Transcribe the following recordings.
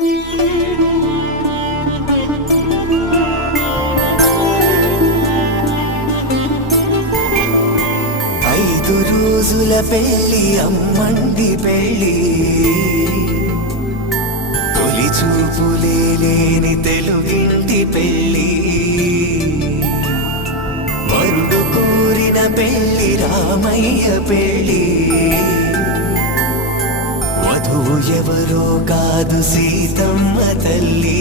ఐదు రోజుల పెళ్లి అమ్మండి పెళ్లి, తొలి చూపులే లేని తెలుగింటి పెళ్లి, వరుడు కోరిన పెళ్లి రామయ్య పెళ్లి, వధువు ఎవరో కాదు సీతమ్మ తల్లి.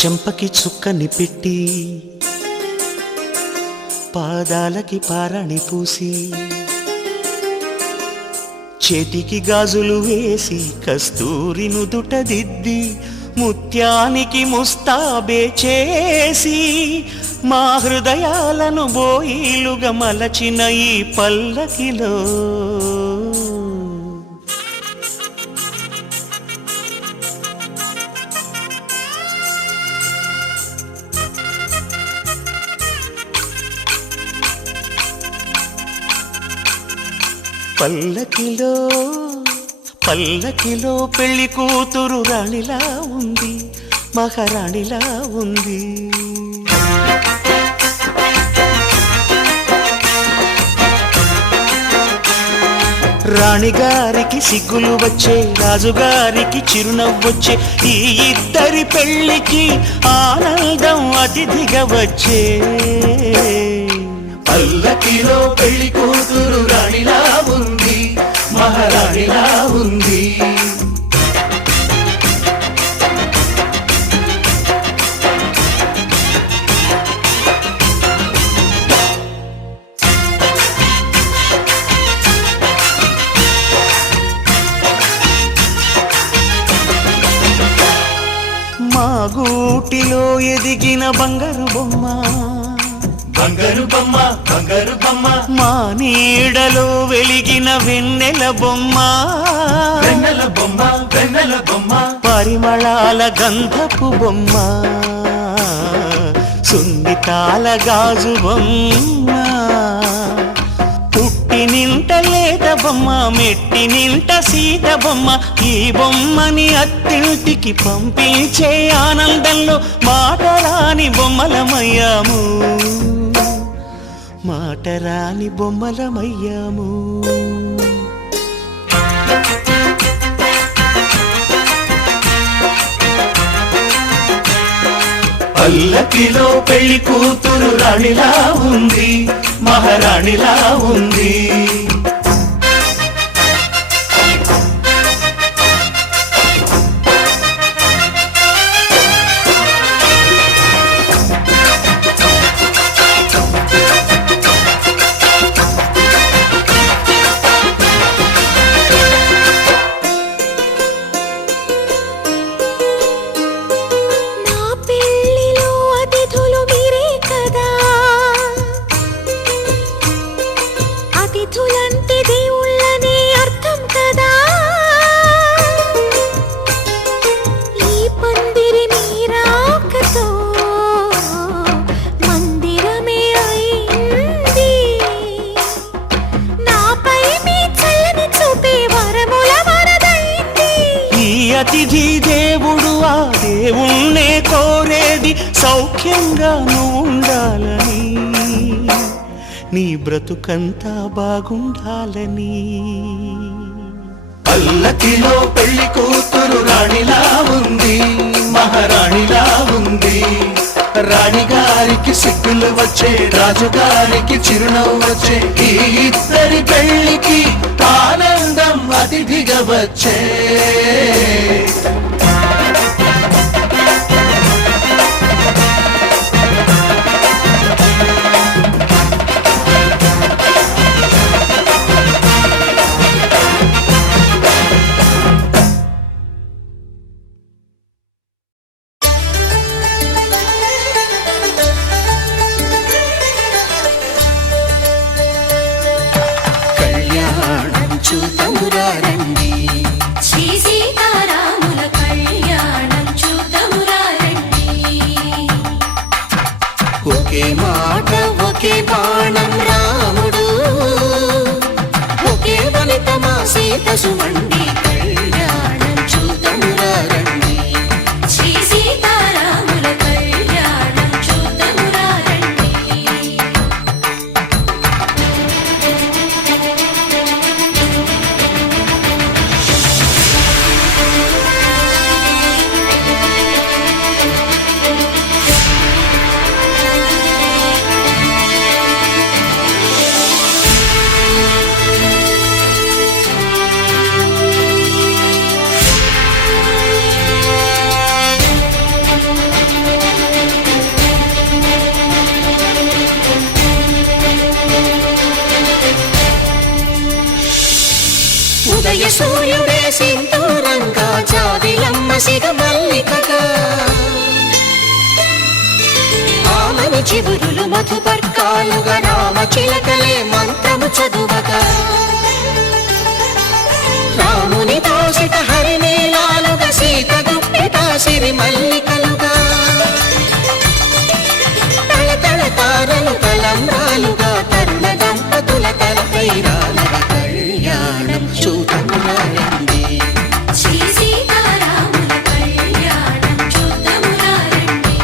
చెంపకి చుక్కని పెట్టి పాదాలకి పారాణి పూసి చేతికి గాజులు వేసి కస్తూరి నుదుట దిద్ది ముత్యానికి ముస్తాబే చేసి మా హృదయాలను బోయిలుగా మలచిన ఈ పల్లకిలో పల్లకిలో పల్లకిలో పెళ్లి కూతురు రాణిలా ఉంది, మహారాణిలా ఉంది. రాణిగారికి సిగ్గులు వచ్చే, రాజుగారికి చిరునవ్వొచ్చే, ఈ ఇద్దరి పెళ్లికి ఆనందం అతిథిగా వచ్చే. పల్లకిలో పెళ్లి కూతురు రాణిలా ఉంది, మహారాణిలా ఉంది. మా గూటిలో ఎదిగిన బంగారు బొమ్మ, బంగారు బొమ్మ, బంగారు బొమ్మ, మా నీడలో వెలిగిన వెన్నెల బొమ్మ, వెన్నెల బొమ్మ, వెన్నెల బొమ్మ, పరిమళాల గంధపు బొమ్మ, సున్నితాల గాజు బొమ్మ, పుట్టి నింట లేత బొమ్మ, మెట్టి నింట సీత బొమ్మ. ఈ బొమ్మని అత్తింటికి పంపించే ఆనందంలో మాటరాని బొమ్మలమయ్యాము, మాటరాని బొమ్మలమయ్యాము. పల్లకిలో పెళ్లి కూతురు రాణిలా ఉంది, మహారాణిలా ఉంది. అతిథులను దేవుణ్ణే కోరేది సౌఖ్యంగా నువ్వు ఉండాలని, నీ బ్రతుకంతా బాగుండాలని. పల్లకిలో పెళ్లి కూతురు రాణిలా ఉంది, మహారాణిలా ఉంది. రాణిగారికి సిగ్గులు వచ్చే, రాజుగారికి చిరునవ్వు వచ్చే, ఈ ఇద్దరి పెళ్లికి ఆనందం అతిథిగా వచ్చే. చూతమురారండి, శ్రీ సీతారాముల కళ్యాణం చూతమురారండి. ఒకే మాట ఒకే బాణం రాముడు, ఒకే వనిత మా సీత సుమండి, కళ్యాణం చూతమురారండి. శ్రీ సీతారాముల కళ్యాణం చూతమురారండి. ఉదయ సూర్యుడే సింధూరంగా, జాబిలమ్మ సిగ మల్లికగా, ఆమని చివురులు మధుపర్కాలుగా, రామ చిలకలే మంత్రము చదువగా, రాముని దోసిట హరినీలాలుగా, సీత గుప్పిట సిరి మల్లికలుగా, తల తల తారలు తలంబ్రాలుగా, తరుణ దంపతుల తలపైరాలుగా, కళ్యాణం చూతమురారండి. శ్రీ సీతారాముల కళ్యాణం చూతమురారండి.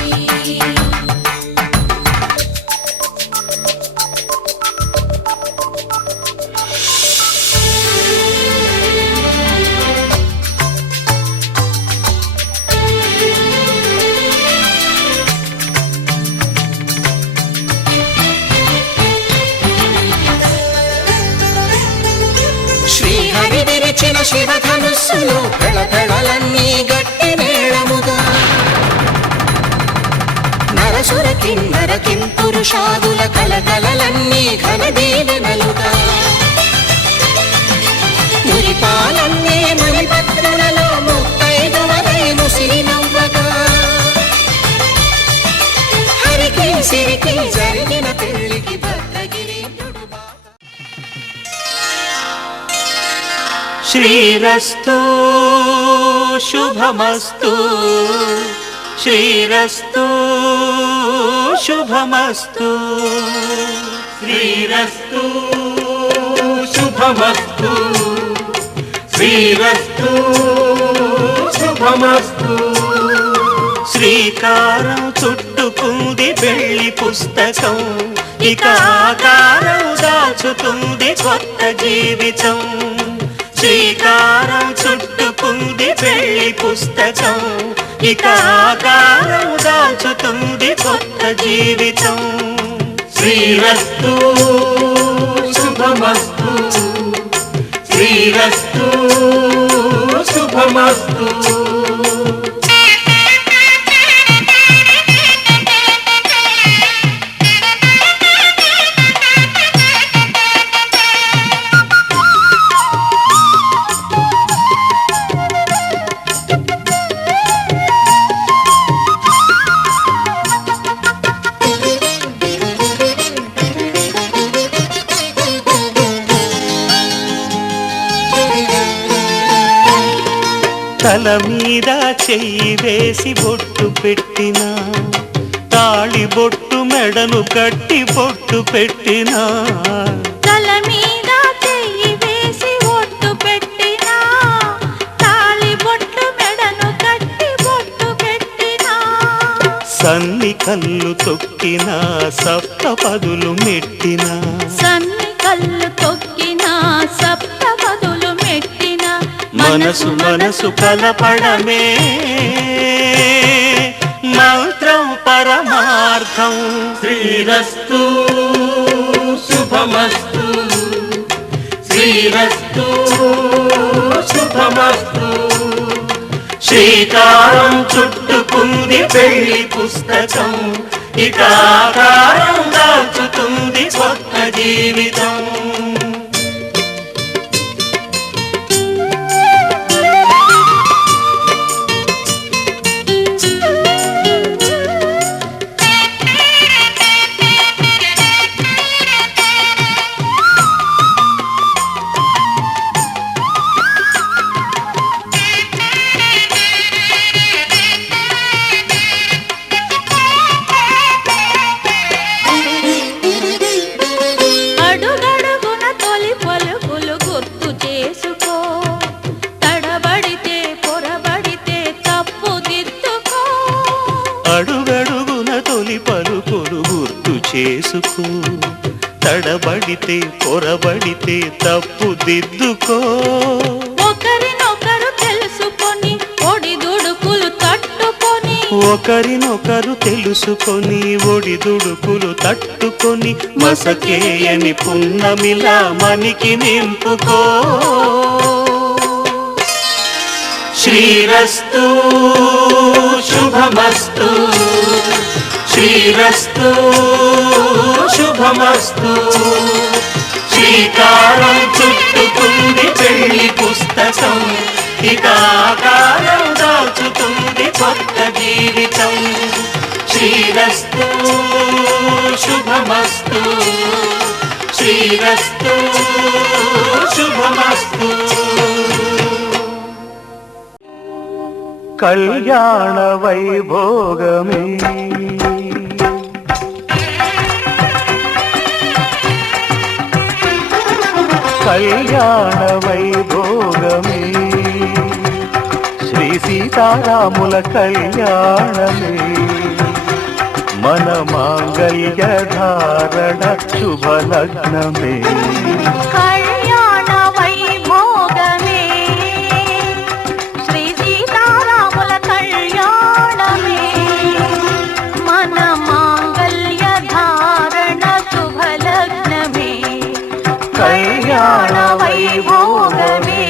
శ్రీహరి విరిచిన శివధనుస్సులు, పెళపెళలన్నీ గట్టి మేళముగా, నరసుర కిన్నర కింపురుషాదుల కలకలలన్నీ ఘన దీవెనలుగా, మురిపాలన్నీ మణిపత్రులలో ముత్తైదువలైను సిరినవ్వగా, హరికి సిరికి జరిగిన పెళ్లికి భద్రగిరీంద్రుడు బాగా. శ్రీరస్తు శుభమస్తు, శ్రీరస్తు శుభమస్తు, శ్రీరస్తు శుభమస్తు, శ్రీరస్తు శుభమస్తు. శ్రీకారం చుట్టుకుంది పెళ్లి పుస్తకం, ఇక ఆకారం దాచుతుంది కొత్త జీవితం. శ్రీకారం చుట్టుకుంది పెళ్లి పుస్తకం, ఇక ఆకారం దాచుతుంది కొత్త జీవితం. శ్రీరస్తు శుభమస్తు, శ్రీరస్తు శుభమస్తు. తల మీద చెయ్యి వేసి బొట్టు పెట్టినా, తాళి బొట్టు మెడను కట్టి బొట్టు పెట్టినా, తల మీద చెయ్యి వేసి బొట్టు పెట్టినా, తాళి బొట్టు మెడను కట్టి బొట్టు పెట్టినా, సన్ని కళ్ళు తొక్కిన సప్తపదులు మెట్టిన సన్ని కళ్ళు తొక్కిన సప్తపదులు మెట్టిన మనసు మనసు కలపడమే మంత్రం పరమార్థం. శ్రీరస్తు శుభమస్తు శ్రీరస్తు శుభమస్తు. శ్రీకారం చుట్టుకుంది పెళ్లి పుస్తకం, ఇక ఆకారం దాచుతుంది కొత్త జీవితం. అడుగడుగున తొలి పలుకులు గుర్తు చేసుకో, తడబడితే పొరబడితే తప్పు దిద్దుకో. అడుగడుగున తొలి పలుకులు గుర్తు చేసుకో, తడబడితే పొరబడితే తప్పు దిద్దుకో. ఒకరినొకరు తెలుసుకొని ఒడిదుడుకులు తట్టుకొని, ఒకరినొకరు తెలుసుకొని ఒడిదుడుకులు తట్టుకొని మసకేయని పున్నమిలా మనికి నింపుకో. శ్రీరస్తు శుభమస్తు శ్రీరస్తు శుభమస్తు. శ్రీకారం చుట్టుకుంది పెళ్లి పుస్తకం, ఇక ఆకారం దాచుతుంది కొత్త జీవితం. శ్రీరస్తు శుభమస్తు శ్రీరస్తు శుభమస్తు. కళ్యాణ వైభోగమే కళ్యాణ వైభోగమే శ్రీ సీతారాముల కళ్యాణమే మన మాంగళ్య ధారణ శుభలగ్నమే. కళ్యాణ వైభోగమే శ్రీ సీతారాముల కళ్యాణమే మన మాంగళ్య ధారణ శుభలగ్నమే. కళ్యాణ వైభోగమే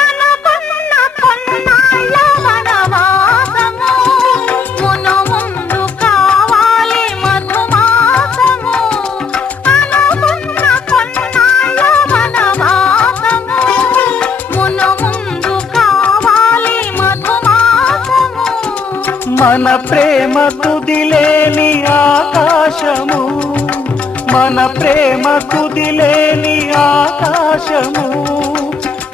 అనుకున్న కొన్నాళ్ళ వనవాసము మును ముందు కావాలి మధుమాసము. అనుకున్న కొన్నాళ్ళ వనవాసము మును ముందు కావాలి మధుమాసము. మన ప్రేమ కుదిలేని ఆకాశము మన ప్రేమ కుదిలేని ఆకాశము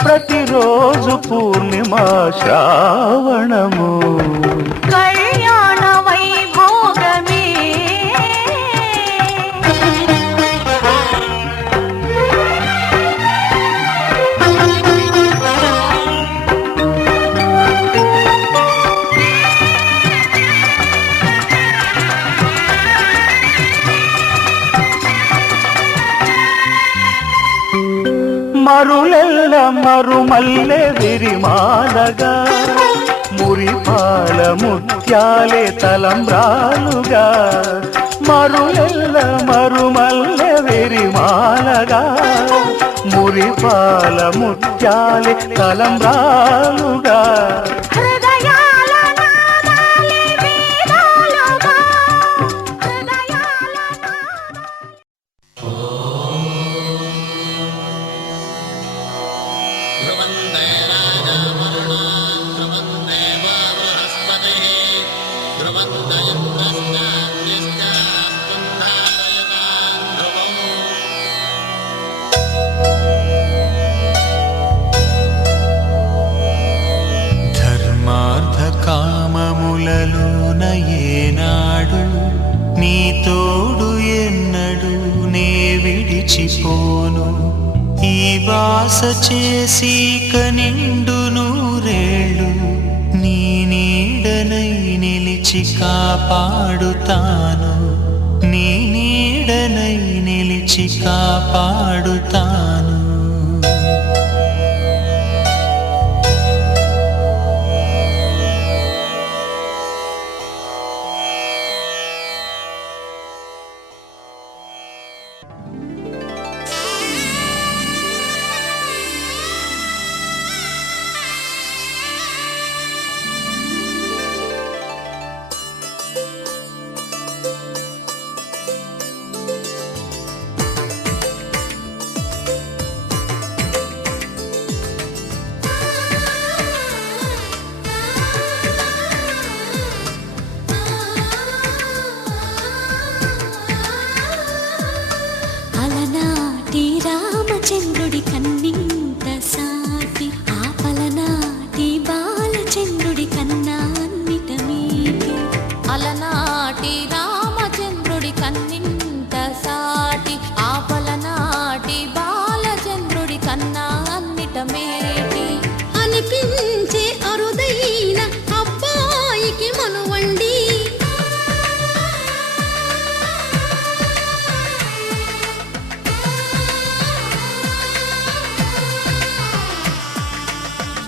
ప్రతిరోజు పూర్ణిమా శ్రావణము. కళ్యాణ వైభోగమే మరులెల్ల మరుమల్లె విరిమాలగా మురిపాల ముత్యాలే తలంబ్రాలుగా. మరులెల్ల మరుమల్లె విరిమాలగా మురిపాల ముత్యాలే తలంబ్రాలుగా. హృదయాల నాదాలే వేదాలుగా, హృదయాల నాదాలే. ధ్రువం తోడు ఎన్నడు నే విడిచిపోను ఈ బాస చేసి కనిండు నూరేళ్ళు నీ నీడనై నిలిచి కాపాడుతాను నీ నీడనై నిలిచి కాపాడుతాను రామచంద్రుడి కన్నింత సాటి ఆపలనాటి బాలచంద్రుడి కన్నా అన్నిట మీటి అలనాటి రామచంద్రుడి కన్నింత సాటి ఆపలనాటి బాలచంద్రుడి కన్నా అన్నిట మేటి అనిపించే అరుదైన అబ్బాయికి మనువండి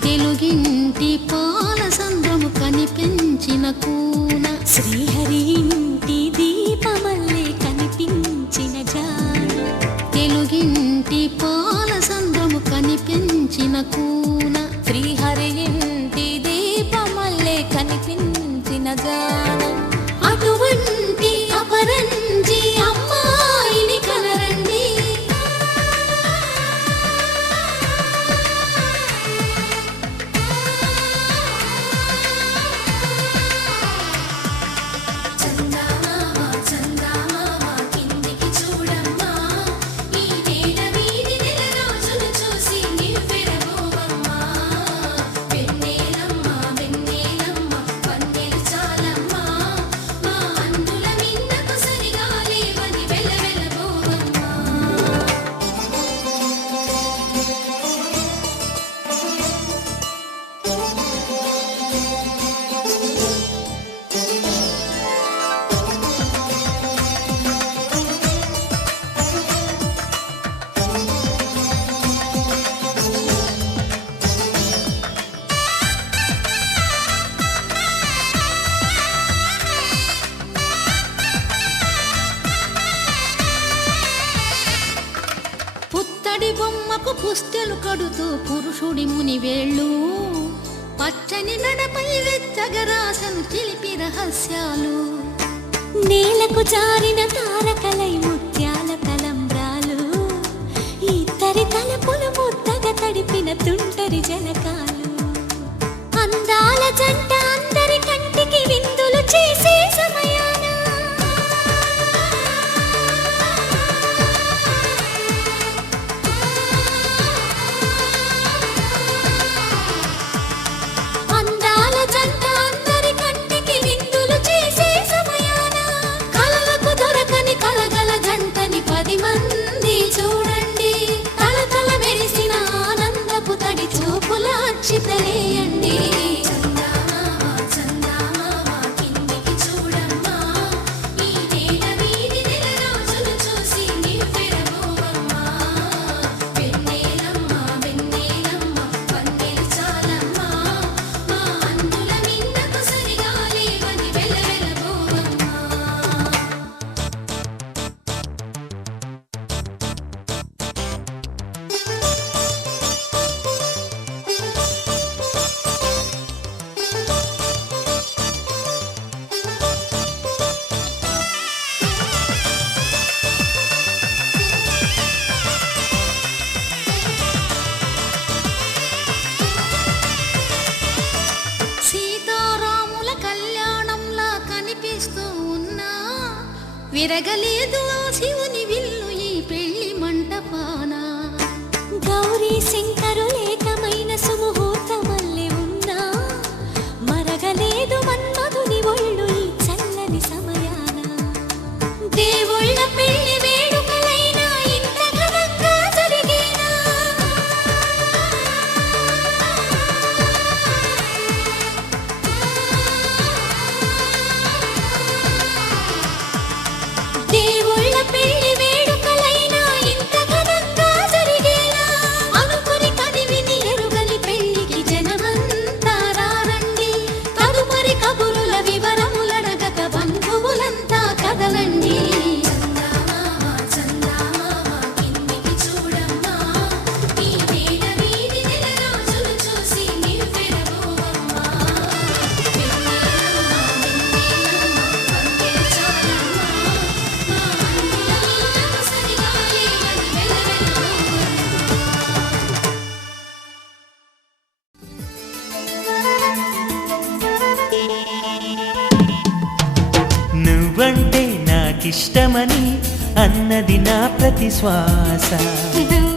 తెలుగింటి పాల సంద్రము కనిపించిన కూన శ్రీహరి ఇంటి దీపమల్లే కనిపించిన జాన తెలుగింటి పాల సంద్రము కనిపించిన కూన శ్రీహరి ఇంటి దీపమల్లే కనిపించిన జాన అటువంటి అపరంజి అమ్మాయిని కనరండి బొమ్మకు పుస్తెలు కడుతూ పురుషుడి ముని వేళ్ళు పచ్చని నడపై వెచ్చగరాసను చిలిపి రహస్యాలు నేలకు జారిన తారకలై ముత్యాల తలంబ్రాలు ఇద్దరి తలపులు ముద్దగా తడిపిన తుంటరి జలకాలు అందాల జంట అందరి కంటికి విందులు చేసే సమయాన చితలేయండి విరగలేదు ఆ శివుని విల్లు ఈ పెళ్లి మంటపాన గౌరీ శంకరులేకమైన సుముహూర్తమల్లె ఉన్నా మరగలేదు మన్మధుని ఒళ్ళు ఈ చల్లని సమయాన నువ్వంటే నాకిష్టమని అన్నది నా ప్రతి శ్వాస నువ్వు